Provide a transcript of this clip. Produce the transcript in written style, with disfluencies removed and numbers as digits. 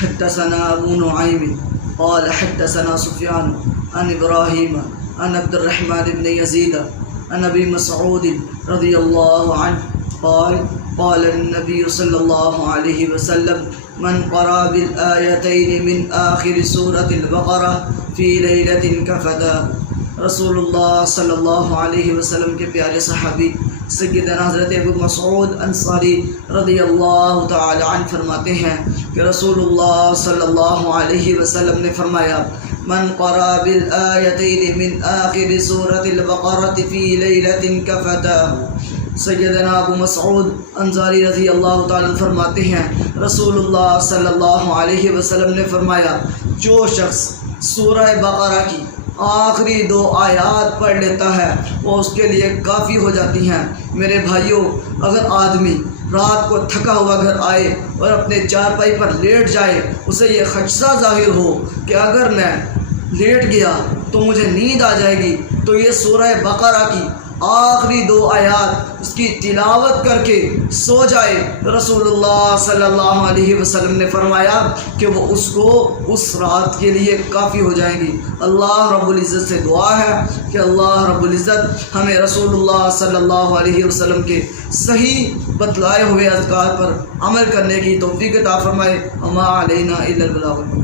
حدثنا ابو نعيم قال حدثنا سفيان عن ابراهيم عن عبد الرحمن بن يزيد عن ابي مسعود رضي الله عنه قال النبي صلى الله عليه وسلم من قرأ بالآيتين من آخر سورة البقرة في ليلة كفتا۔ رسول اللہ صلی اللہ علیہ وسلم کے پیارے صحابی سیدنا حضرت ابو مسعود انصاری رضی اللہ تعالی عنہ فرماتے ہیں کہ رسول اللہ صلی اللہ علیہ وسلم نے فرمایا من قرأ بالآیتین من آخر سورة البقرة في ليلة كفتا۔ سیدنا ابو مسعود انصاری رضی اللہ تعالی عنہ فرماتے ہیں رسول اللہ صلی اللہ علیہ وسلم نے فرمایا جو شخص سورہ بقرہ کی آخری 2 آیات پڑھ لیتا ہے وہ اس کے لیے کافی ہو جاتی ہیں۔ میرے بھائیوں، اگر آدمی رات کو تھکا ہوا گھر آئے اور اپنے چارپائی پر لیٹ جائے، اسے یہ خدشہ ظاہر ہو کہ اگر میں لیٹ گیا تو مجھے نیند آ جائے گی، تو یہ سورہ بقرہ کی آخری 2 آیات اس کی تلاوت کر کے سو جائے۔ رسول اللہ صلی اللہ علیہ وسلم نے فرمایا کہ وہ اس کو اس رات کے لیے کافی ہو جائیں گی۔ اللہ رب العزت سے دعا ہے کہ اللہ رب العزت ہمیں رسول اللہ صلی اللہ علیہ وسلم کے صحیح بتلائے ہوئے اذکار پر عمل کرنے کی توفیق عطا فرمائے۔ وما علینا الا البلاغ۔